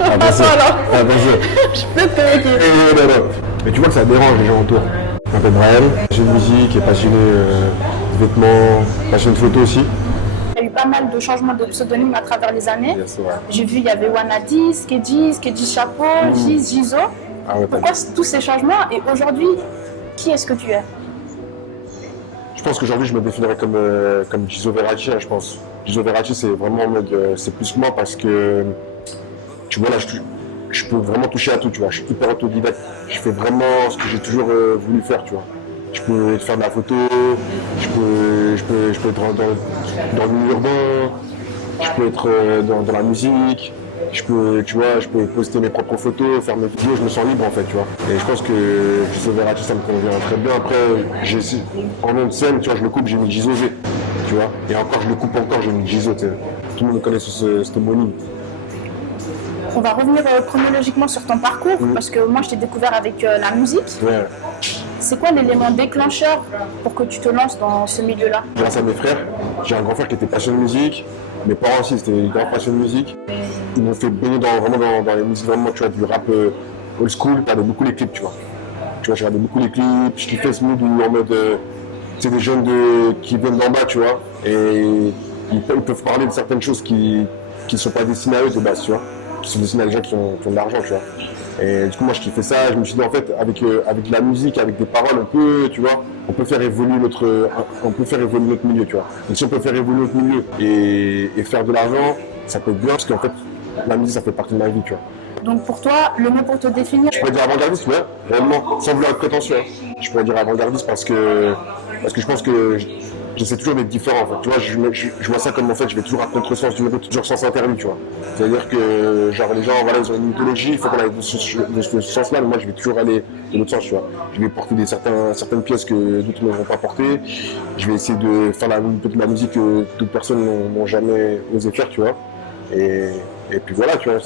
Attention alors. Attention. Je peux te payer. Non. Mais tu vois que ça dérange les gens autour. Je m'appelle Brian, j'ai une musique et passionné de vêtements, passionné de photo aussi. Il y a eu pas mal de changements de pseudonymes à travers les années. Yes, ouais. J'ai vu, il y avait Wanadi, Skedji Chapeau, Giz, Gizo. Ah ouais, Pourquoi tous ces changements et aujourd'hui, qui est-ce que tu es? Je pense qu'aujourd'hui je me définirais comme Gizo Verratti, je pense. Gizo Verratti c'est vraiment en mode, c'est plus moi parce que, tu vois là, je peux vraiment toucher à tout, tu vois. Je suis hyper autodidacte. Je fais vraiment ce que j'ai toujours voulu faire, tu vois. Je peux faire de la photo, je peux être dans le milieu urbain, je peux être dans la musique, je peux poster mes propres photos, faire mes vidéos, je me sens libre en fait, tu vois. Et je pense que Gizo Verratti ça me convient très bien. Après, en nom de scène, tu vois, je le coupe, j'ai mis Gizo V, tu vois. Et encore, je le coupe encore, j'ai mis Gizo, tu sais. Tout le monde connaît cet homonyme. On va revenir chronologiquement sur ton parcours, parce que moi je t'ai découvert avec la musique. Ouais. C'est quoi l'élément déclencheur pour que tu te lances dans ce milieu-là? Grâce à mes frères, j'ai un grand frère qui était passionné de musique, mes parents aussi c'était des grands passionnés de musique. Ils m'ont fait baigner vraiment dans les musiques, vraiment, tu vois, du rap old school, je regardais beaucoup les clips, tu vois. Tu vois, je regardais beaucoup les clips, je kiffais ce mood où en mode, tu sais, des jeunes qui viennent d'en bas, tu vois, et ils peuvent parler de certaines choses qui ne sont pas destinées à eux de base, tu vois, qui sont destinées à des gens qui ont de l'argent, tu vois. Et du coup, moi, je kiffais ça. Je me suis dit, en fait, avec la musique, avec des paroles, on peut faire évoluer notre milieu, tu vois. Donc, si on peut faire évoluer notre milieu et faire de l'argent, ça peut être bien, parce qu'en fait, la musique, ça fait partie de ma vie, tu vois. Donc pour toi, le mot pour te définir? Je pourrais dire avant-gardiste, ouais, réellement, sans vouloir être prétentieux. Hein. Je pourrais dire avant-gardiste parce que je pense que j'essaie toujours d'être différent, en fait. Tu vois, je vois ça comme, en fait, je vais toujours à contre-sens d'une route, toujours sens interdit, tu vois. C'est-à-dire que, genre, les gens, voilà, ils ont une mythologie, il faut qu'on aille de ce sens-là, mais moi, je vais toujours aller de l'autre sens, tu vois. Je vais porter certaines pièces que d'autres ne vont pas porter. Je vais essayer de faire la musique que d'autres personnes n'ont jamais osé faire, tu vois. Et puis voilà, tu vois,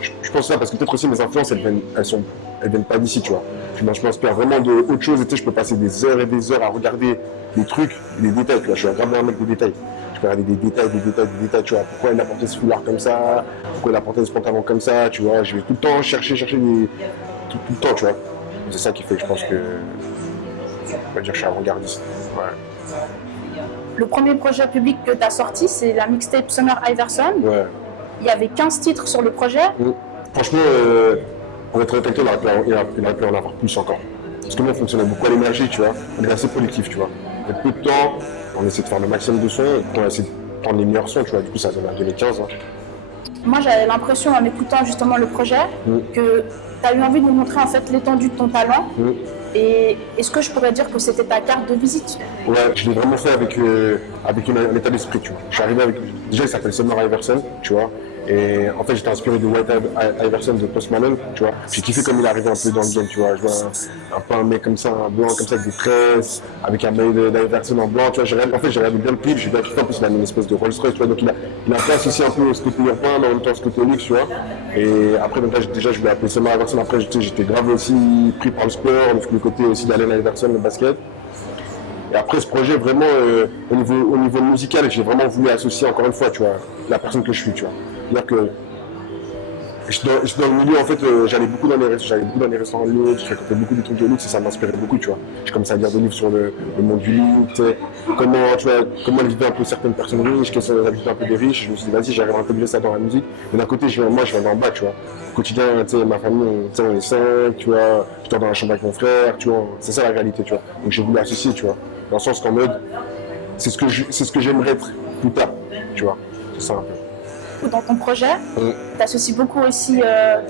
je pense ça parce que peut-être aussi mes influences, elles viennent pas d'ici, tu vois. Je m'inspire vraiment d'autre chose, et tu sais, je peux passer des heures et des heures à regarder des trucs, des détails, tu vois. Je suis vraiment un mec des détails. Je peux regarder des détails, tu vois. Pourquoi il a porté ce foulard comme ça, pourquoi il a porté ce pantalon comme ça, tu vois. Je vais tout le temps chercher tout le temps, tu vois. C'est ça qui fait que je pense que, on va dire que je suis avant-gardiste. Ouais. Le premier projet public que tu as sorti, c'est la mixtape Summer Iverson. Ouais. Il y avait 15 titres sur le projet. Franchement, pour être honnête avec toi, il aurait pu en avoir plus encore. Parce que nous, on fonctionnait beaucoup à l'énergie, tu vois. On est assez productif, tu vois. Avec peu de temps, on essaie de faire le maximum de sons, et on essaie de prendre les meilleurs sons, tu vois. Du coup, ça donne à 2015. Hein. Moi, j'avais l'impression, en écoutant justement le projet, que tu as eu envie de nous montrer en fait l'étendue de ton talent. Et est-ce que je pourrais dire que c'était ta carte de visite? Ouais, je l'ai vraiment fait avec un état d'esprit, tu vois. Je suis arrivé avec... Déjà, il s'appelle Summer Iverson, tu vois. Et en fait, j'étais inspiré de White Iverson de Post Malone, tu vois. J'ai kiffé comme il est arrivé un peu dans le game, tu vois. Je vois un peu un mec comme ça, un blanc comme ça, avec des tresses, avec un maillot d'Iverson en blanc, tu vois. En fait, j'ai regardé bien le clip, j'ai bien kiffé. En plus, il a mis une espèce de Rolls Royce, tu vois. Donc, il a fait associer un peu ce côté urbain, mais en même temps ce côté luxe, tu vois. Et après, donc là, déjà, je l'ai appelé Summer Iverson. Après, j'étais grave aussi pris par le sport, le côté aussi d'Allen Iverson, le basket. Et après ce projet, vraiment, au niveau musical, j'ai vraiment voulu associer encore une fois, tu vois, la personne que je suis, tu vois. C'est-à-dire que je suis dans le milieu, en fait, j'allais beaucoup dans les restaurants de luxe, je fréquentais beaucoup des trucs de luxe et ça m'inspirait beaucoup, tu vois. J'ai commencé à lire des livres sur le monde du luxe, comment vivent un peu certaines personnes riches, quelles sont les habitudes un peu des riches. Je me suis dit, vas-y, j'arrive à intégrer ça dans la musique. Mais d'un côté, moi, je viens d'en bas, tu vois. Au quotidien, tu sais, ma famille, on est 5, tu vois, je dors dans la chambre avec mon frère, tu vois. C'est ça la réalité, tu vois. Donc j'ai voulu associer, tu vois. Dans le sens qu'en mode, c'est ce que j'aimerais être plus tard, tu vois. C'est ça un peu. Dans ton projet, tu associes beaucoup aussi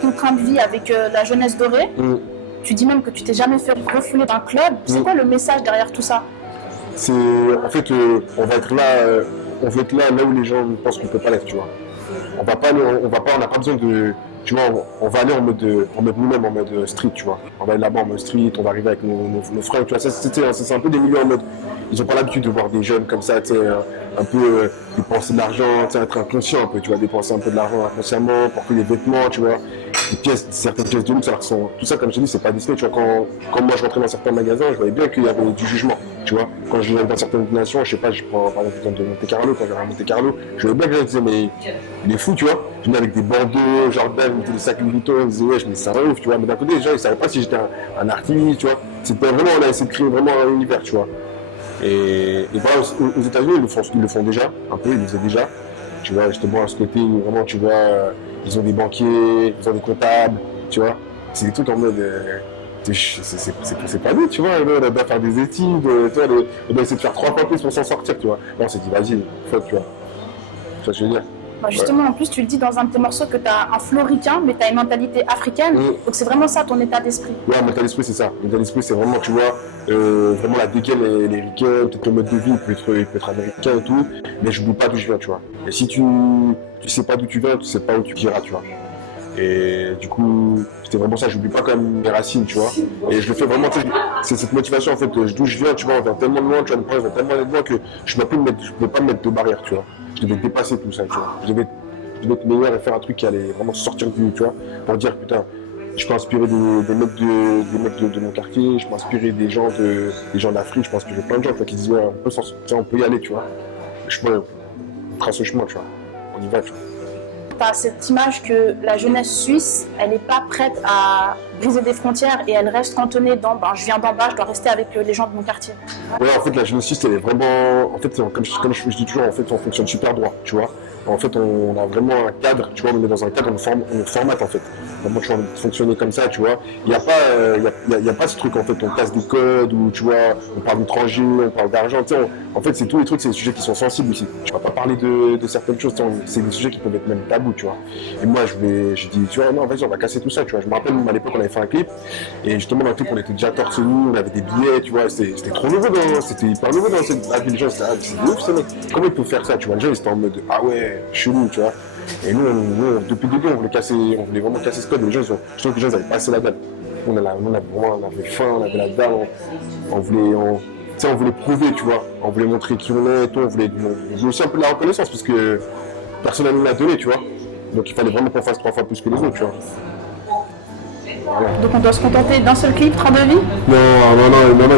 ton train de vie avec la jeunesse dorée. Tu dis même que tu t'es jamais fait refouler d'un club. C'est quoi le message derrière tout ça? C'est en fait, on va être là où les gens pensent qu'on peut pas l'être, tu vois. On n'a pas besoin de, tu vois, on va aller en mode nous-mêmes, en mode street, tu vois. On va aller là-bas en mode street, on va arriver avec nos frères, tu vois. C'est un peu des milieux en mode, ils ont pas l'habitude de voir des jeunes comme ça, tu sais, un peu dépenser de l'argent, tu sais, être inconscient un peu, tu vois, dépenser un peu de l'argent inconsciemment, porter des vêtements, tu vois, certaines pièces de luxe, alors tout ça, comme je te dis, c'est pas Disney, tu vois. Quand moi je rentrais dans certains magasins, je voyais bien qu'il y avait du jugement. tu vois. Quand je vais dans certaines nations, je sais pas, je prends par exemple de Monte Carlo, quand j'allais à Monte Carlo, je voyais bien que les gens disaient, mais il est fou, tu vois. Je venais avec des bandeaux, Jordan, ils mettaient des sacs Louis Vuitton, ils disaient, wesh, mais ça va ouf, tu vois. Mais d'un côté, les gens, ils savaient pas si j'étais un artiste, tu vois. C'était vraiment, on a essayé de créer vraiment un univers, tu vois. Et voilà, aux États-Unis, ils le font déjà, un peu, ils le faisaient déjà. Tu vois, justement, à ce côté, vraiment, tu vois, ils ont des banquiers, ils ont des comptables, tu vois. C'est des trucs en mode. C'est pas nous, tu vois. On doit faire des études, tu vois, on doit essayer de faire 3 fois plus pour s'en sortir, tu vois. Là, on s'est dit, vas-y, faut, tu vois. Tu vois ce que je veux dire. Justement, en plus, tu le dis dans un de tes morceaux que tu as un flow ricain, mais tu as une mentalité africaine. Donc, c'est vraiment ça ton état d'esprit. Ouais, mon état d'esprit, c'est ça. Mon état d'esprit, c'est vraiment, tu vois, vraiment la dégaine, les ricains, peut-être le mode de vie, il peut être américain et tout, mais je n'oublie pas d'où je viens, tu vois. Et si tu sais pas d'où tu viens, tu sais pas où tu iras, tu vois. Et du coup, c'était vraiment ça, j'oublie pas quand même mes racines, tu vois. Et je le fais vraiment, c'est cette motivation, en fait, d'où je viens, tu vois, on vient tellement de loin, tu vois, on vient tellement de loin que je ne pouvais pas me mettre de barrière, tu vois. Je devais dépasser tout ça, tu vois. Je devais être meilleur et faire un truc qui allait vraiment sortir du, tu vois, pour dire, putain, je peux inspirer des mecs de mon quartier, je peux inspirer des gens d'Afrique, je peux inspirer plein de gens, tu vois, qui disent, ouais, on peut y aller, tu vois. Je peux tracer ce chemin, tu vois. On y va, tu vois. Tu as cette image que la jeunesse suisse, elle n'est pas prête à briser des frontières et elle reste cantonnée dans je viens d'en bas, je dois rester avec les gens de mon quartier. Ouais, en fait, la jeunesse suisse, elle est vraiment. En fait, comme je dis toujours, en fait, on fonctionne super droit, tu vois. En fait, on a vraiment un cadre, tu vois, on est dans un cadre, on formate, en fait. Vraiment, tu vois, on fonctionner comme ça, tu vois. Il n'y a pas ce truc, en fait, on casse des codes, ou tu vois, on parle d'étrangers, on parle d'argent, tu sais. En fait, c'est tous les trucs, c'est des sujets qui sont sensibles aussi. Tu vas pas parler de certaines choses, c'est des sujets qui peuvent être même tabous, tu vois. Et moi, je dis, tu vois, non, vas-y, on va casser tout ça, tu vois. Je me rappelle, à l'époque, on avait fait un clip, et justement, dans le clip, on était déjà torse nu, on avait des billets, tu vois, c'était trop nouveau, c'était hyper nouveau dans cette vie. Les gens, c'était ouf, ça, mec. Comment ils peuvent faire ça, tu vois. Les gens, ils étaient en mode, ah ouais, chelou, tu vois. Et nous, depuis le début, on voulait vraiment casser ce code. Les gens, je trouve que les gens avaient passé la dalle. On avait faim, on avait la dalle, on voulait prouver, tu vois. On voulait montrer qui on est et tout. On voulait aussi un peu de la reconnaissance parce que personne ne nous l'a donné, tu vois. Donc il fallait vraiment qu'on fasse 3 fois plus que les autres, tu vois. Voilà. Donc on doit se contenter d'un seul clip, train de vie? Non,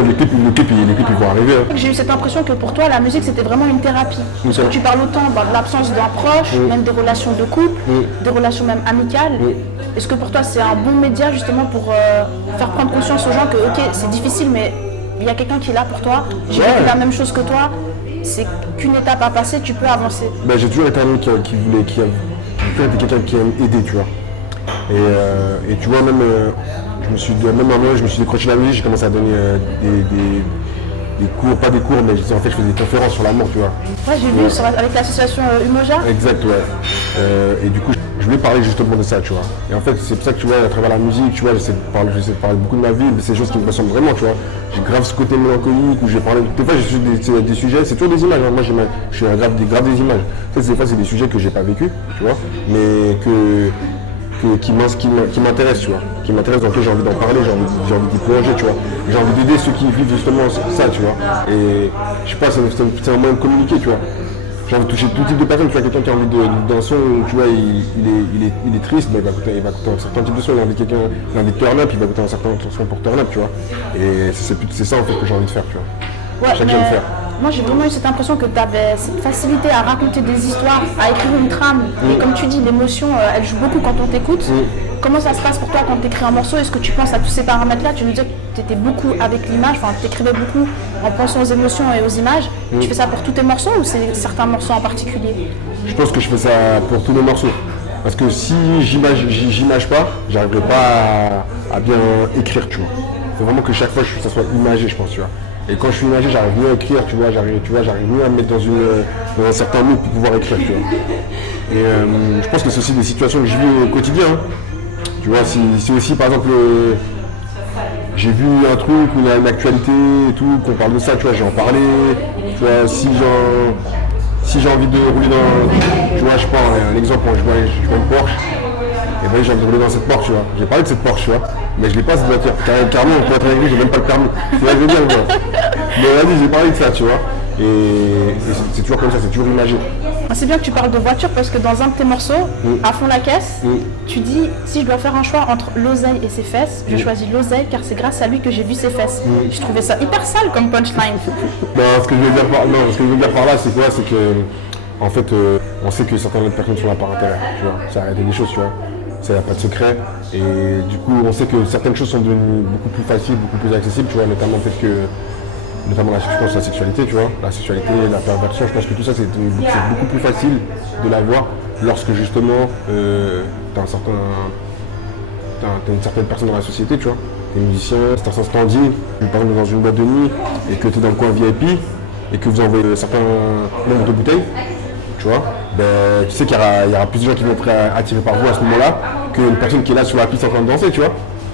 les clips ils vont arriver. Hein. J'ai eu cette impression que pour toi, la musique, c'était vraiment une thérapie. Parce que tu parles autant de l'absence d'un proche, même des relations de couple, des relations même amicales. Est-ce que pour toi, c'est un bon média justement pour faire prendre conscience aux gens que, ok, c'est difficile, mais il y a quelqu'un qui est là pour toi, j'ai vécu la même chose que toi, c'est qu'une étape à passer, tu peux avancer. Ben, j'ai toujours été un mec qui a été quelqu'un qui aime aider, tu vois. Et tu vois, même je me suis décroché la musique, j'ai commencé à donner des cours, pas des cours, mais en fait je faisais des conférences sur l'amour, tu vois. Ouais, j'ai vu avec l'association Umoja. Exact, ouais. Et du coup, je voulais parler justement de ça, tu vois. Et en fait, c'est pour ça que tu vois, à travers la musique, tu vois, j'essaie de parler beaucoup de ma vie, mais c'est des choses qui me ressemblent vraiment, tu vois. J'ai grave ce côté mélancolique où j'ai parlé. Des fois, j'ai des sujets, c'est toujours des images. Hein. Moi, je suis grave des images. En fait, des fois, c'est des sujets que j'ai pas vécu, tu vois, mais qui m'intéresse, tu vois, qui m'intéresse, dans lequel j'ai envie d'en parler, j'ai envie d'y plonger, tu vois. J'ai envie d'aider ceux qui vivent justement ça, tu vois. Et je sais pas, c'est un moyen de communiquer, tu vois. J'ai envie de toucher tout type de personnes, tu vois, quelqu'un qui a envie d'un son, tu vois, il est triste, bah, il va écouter un certain type de son, il a envie de turn up, il va écouter un certain son pour turn up, tu vois. Et c'est ça en fait que j'ai envie de faire, tu vois. Ouais, c'est ça que j'aime faire. Moi, j'ai vraiment eu cette impression que tu avais cette facilité à raconter des histoires, à écrire une trame. Et comme tu dis, l'émotion, elle joue beaucoup quand on t'écoute. Comment ça se passe pour toi quand tu écris un morceau? Est-ce que tu penses à tous ces paramètres-là? Tu nous disais que tu étais beaucoup avec l'image, enfin, tu écrivais beaucoup en pensant aux émotions et aux images. Tu fais ça pour tous tes morceaux ou c'est certains morceaux en particulier? Je pense que je fais ça pour tous les morceaux. Parce que si j'image pas, j'arriverai pas à bien écrire, tu vois. Il faut vraiment que chaque fois, ça soit imagé, je pense, tu vois. Et quand je suis imagé, j'arrive mieux à écrire, tu vois, j'arrive mieux à me mettre dans un certain mood pour pouvoir écrire, tu vois. Et je pense que c'est aussi des situations que je vis au quotidien. Hein. Tu vois, c'est aussi, par exemple, j'ai vu un truc où il y a une actualité et tout, qu'on parle de ça, tu vois, j'ai en parlé. Tu vois, si j'ai envie de rouler dans, tu vois, je prends un exemple, je vois une Porsche, et ben j'ai envie de rouler dans cette Porsche, tu vois. J'ai parlé de cette Porsche, tu vois. Mais je l'ai pas cette voiture. Carrément, pour être avec lui, j'ai même pas le permis. Tu vois, je veux dire, quoi. Mais vas-y, j'ai parlé de ça, tu vois. c'est toujours comme ça, c'est toujours imagé. C'est bien que tu parles de voiture parce que dans un de tes morceaux, à fond la caisse, tu dis si je dois faire un choix entre l'oseille et ses fesses, je choisis l'oseille car c'est grâce à lui que j'ai vu ses fesses. Je trouvais ça hyper sale comme punchline. Non, ce que je veux dire par là, c'est quoi? C'est que, en fait, on sait que certaines autres personnes sont là par intérêt, tu vois. Ça arrête des choses, tu vois. Ça n'a pas de secret. Et du coup, on sait que certaines choses sont devenues beaucoup plus faciles, beaucoup plus accessibles, tu vois, notamment peut-être que. Notamment la sexualité, tu vois, la sexualité, la perversion, je pense que tout ça c'est beaucoup plus facile de l'avoir lorsque justement t'as une certaine personne dans la société, tu vois, t'es musicien, c'est un standing, par exemple dans une boîte de nuit et que t'es dans le coin VIP et que vous envoyez un certain nombre de bouteilles, tu vois, ben, tu sais qu'il y aura plus de gens qui vont être attirés par vous à ce moment-là qu'une personne qui est là sur la piste en train de danser, tu vois.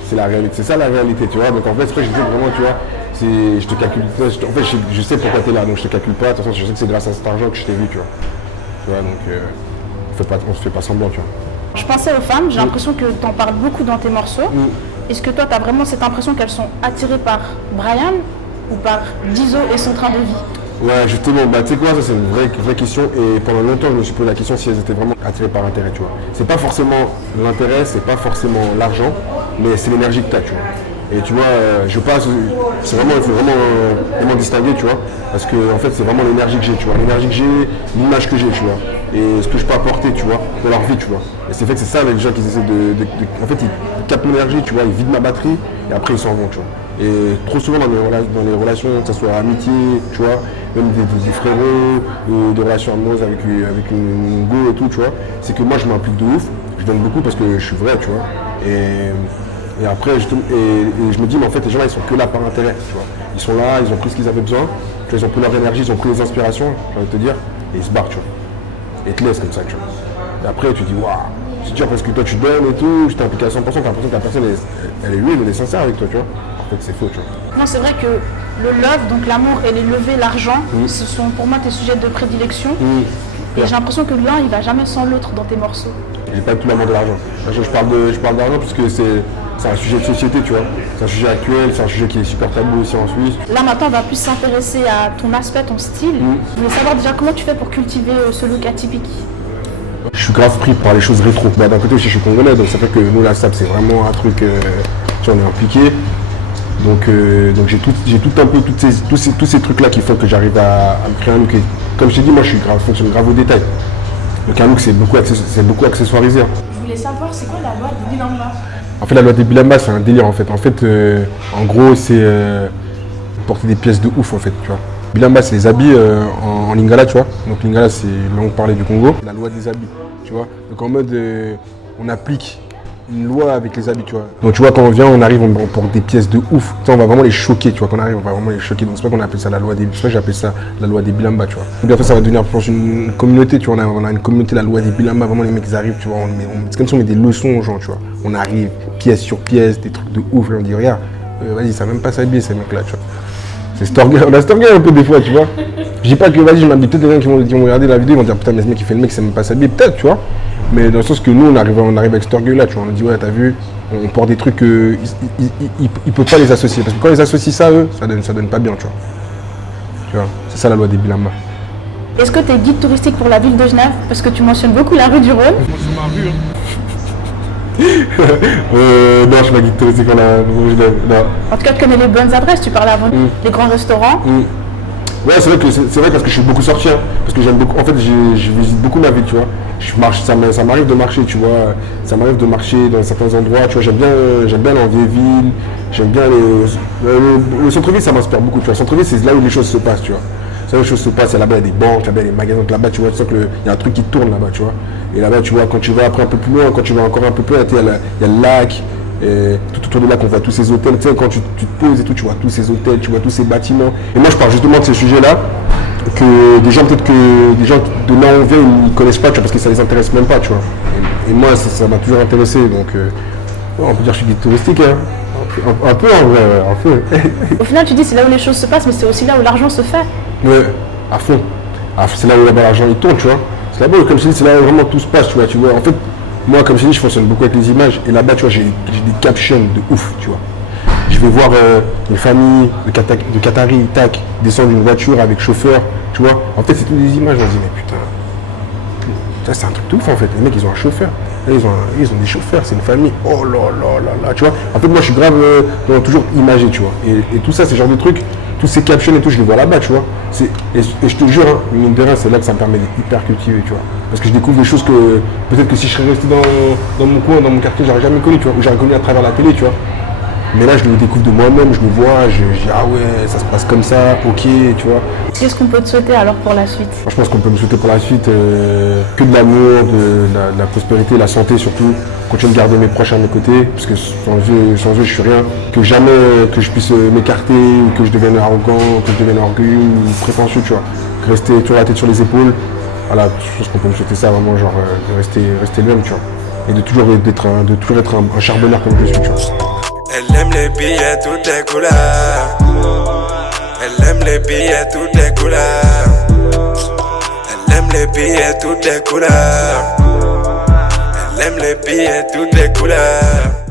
C'est la réalité, c'est ça la réalité, tu vois. Donc en fait, c'est vrai que je dis vraiment, tu vois, je te calcule, en fait, je sais pourquoi tu es là, donc je te calcule pas. De toute façon, je sais que c'est grâce à cet argent que je t'ai vu, tu vois. Tu vois, donc on se fait pas semblant, tu vois. Je pensais aux femmes, j'ai l'impression que tu en parles beaucoup dans tes morceaux. Est-ce que toi, tu as vraiment cette impression qu'elles sont attirées par Brian ou par Dizo et son train de vie? Ouais, justement, bah, tu sais quoi, ça c'est une vraie question et pendant longtemps je me suis posé la question si elles étaient vraiment attirées par l'intérêt, tu vois. C'est pas forcément l'intérêt, c'est pas forcément l'argent, mais c'est l'énergie que tu as, tu vois. Et tu vois, il faut vraiment distinguer, tu vois, parce que en fait c'est vraiment l'énergie que j'ai, tu vois, l'énergie que j'ai, l'image que j'ai, tu vois, et ce que je peux apporter, tu vois, dans leur vie, tu vois. Et c'est fait que c'est ça avec les gens qui essaient en fait, ils captent mon énergie, tu vois, ils vident ma batterie et après ils s'en vont, tu vois. Et trop souvent dans les relations, que ce soit amitié, tu vois, même des frérots, des relations amoureuses avec une go et tout, tu vois, c'est que moi je m'implique de ouf, je donne beaucoup parce que je suis vrai, tu vois. Et après, je me dis, mais en fait, les gens là, ils sont que là par intérêt, tu vois. Ils sont là, ils ont pris ce qu'ils avaient besoin, tu vois, ils ont pris leur énergie, ils ont pris les inspirations, j'ai envie de te dire, et ils se barrent, tu vois. Et ils te laissent comme ça, tu vois. Et après, tu dis, waouh, c'est dur parce que toi tu donnes et tout, je t'ai impliqué à 100%, t'as l'impression que la personne, elle est huile, elle est sincère avec toi, tu vois. En fait, c'est faux, tu vois. Non, c'est vrai que le love, donc l'amour et les levées, l'argent, ce sont pour moi tes sujets de prédilection. Et j'ai l'impression que l'un, il va jamais sans l'autre dans tes morceaux. J'ai pas tout l'amour de l'argent. Je parle d'argent parce que c'est un sujet de société, tu vois. C'est un sujet actuel, c'est un sujet qui est super tabou aussi en Suisse. Là maintenant, on va plus s'intéresser à ton aspect, ton style. Je voulais savoir déjà comment tu fais pour cultiver ce look atypique. Je suis grave pris par les choses rétro. Bah, d'un côté aussi, je suis congolais, donc ça fait que nous, la SAP, c'est vraiment un truc, tu vois, on est impliqué. Donc j'ai tout un peu tous ces trucs-là qui font que j'arrive à me créer un look. Et, comme je t'ai dit, moi, je fonctionne grave au détail. Donc un look, c'est beaucoup accessoirisé. Je voulais savoir, c'est quoi la loi des Bilamba? En fait, la loi des Bilamba, c'est un délire, en fait. En gros, c'est porter des pièces de ouf, en fait, tu vois. Bilamba, c'est les habits en lingala, tu vois. Donc lingala, c'est une langue parlée du Congo. C'est la loi des habits, tu vois. Donc en mode, on applique une loi avec les habits, tu vois. Donc tu vois, quand on vient, on arrive, on porte des pièces de ouf. Tu sais, on va vraiment les choquer, tu vois. Quand on arrive, on va vraiment les choquer. Donc c'est pas qu'on appelle ça la loi des... C'est pas que j'appelle ça la loi des Bilamba, tu vois. Et bientôt, ça va devenir, je pense, une communauté, tu vois. On a une communauté, la loi des Bilamba. Vraiment, les mecs, ils arrivent, tu vois. C'est comme si on met des leçons aux gens, tu vois. On arrive, pièce sur pièce, des trucs de ouf. Et on dit, regarde, vas-y, ça va même pas s'habiller, ces mecs-là, tu vois. C'est Storgirl, on a Storgirl un peu des fois, tu vois. Je dis pas que vas-y, je m'habille, peut-être des gens qui vont regarder la vidéo, ils vont dire putain, mais ce mec qui fait le mec, ça même pas s'habiller, peut-être, tu vois. Mais dans le sens que nous, on arrive avec Storgirl là, tu vois, on dit ouais, t'as vu, on porte des trucs ils peuvent pas les associer. Parce que quand ils associent ça, eux, ça donne pas bien, tu vois. Tu vois, c'est ça la loi des Bilamba. Est-ce que tu es guide touristique pour la ville de Genève? Parce que tu mentionnes beaucoup la rue du Rhône. Moi, c'est ma rue, hein. Non, je suis pas guide touristique pour la rue de Genève, non. En tout cas, tu connais les bonnes adresses, tu parlais avant les grands restaurants. Ouais, c'est vrai parce que je suis beaucoup sorti, hein, parce que j'aime beaucoup, en fait, je visite beaucoup ma ville, tu vois. Je marche, ça m'arrive de marcher, tu vois. Ça m'arrive de marcher dans certains endroits, tu vois. J'aime bien la vieille ville, j'aime bien le centre-ville, ça m'inspire beaucoup, tu vois. Le centre-ville, c'est là où les choses se passent, tu vois. C'est là où les choses se passent, là-bas, il y a des banques, là-bas, il y a des magasins, donc là-bas, tu vois, tu sens qu'il y a un truc qui tourne là-bas, tu vois. Et là-bas, tu vois, quand tu vas après un peu plus loin, quand tu vas encore un peu plus loin, il y a le lac. Et tout autour de là, qu'on voit tous ces hôtels, tu sais, quand tu te poses et tout, tu vois tous ces hôtels, tu vois tous ces bâtiments. Et moi, je parle justement de ces sujets-là, que des gens, peut-être que des gens de là où on vient, ils ne connaissent pas, tu vois, parce que ça les intéresse même pas, tu vois. Et moi, ça m'a toujours intéressé, donc on peut dire que je suis guide touristique, hein. Un peu en vrai, un peu. Au final, tu dis c'est là où les choses se passent, mais c'est aussi là où l'argent se fait. Ouais, à fond. C'est là où là-bas l'argent il tourne, tu vois. C'est là-bas, comme je dis, c'est là où vraiment tout se passe, tu vois. En fait, moi, comme je dis, je fonctionne beaucoup avec les images. Et là-bas, tu vois, j'ai des captions de ouf, tu vois. Je vais voir une famille de Qataris, tac, descendre d'une voiture avec chauffeur, tu vois. En fait, c'est toutes des images, on se dit, mais putain, ça c'est un truc de ouf en fait. Les mecs, ils ont un chauffeur. Là, ils ont des chauffeurs, c'est une famille. Oh là là là là, tu vois. En fait, moi, je suis grave toujours imagé, tu vois. Et tout ça, c'est genre de trucs, tous ces captions et tout, je les vois là-bas, tu vois. Et je te jure, hein, mine de rien, c'est là que ça me permet d'être hyper cultivé, tu vois. Parce que je découvre des choses que peut-être que si je serais resté dans mon coin, dans mon quartier, j'aurais jamais connu, tu vois. Ou j'aurais connu à travers la télé, tu vois. Mais là, je le découvre de moi-même, je le vois, je dis ah ouais, ça se passe comme ça, ok, tu vois. Qu'est-ce qu'on peut te souhaiter alors pour la suite? Je pense qu'on peut me souhaiter pour la suite que de l'amour, de la prospérité, la santé surtout. Continuer de garder mes proches à mes côtés, parce que sans eux, je suis rien. Que jamais que je puisse m'écarter, ou que je devienne arrogant, que je devienne orgueilleux ou prétentieux, tu vois. Rester toujours la tête sur les épaules. Voilà, je pense qu'on peut me souhaiter ça vraiment, genre de rester le même, tu vois. Et de toujours être un charbonneur comme je suis, tu vois. Elle aime les billets toutes les couleurs. Elle aime les billets toutes les couleurs. Elle aime les billets toutes les couleurs. Elle aime les billets toutes les couleurs.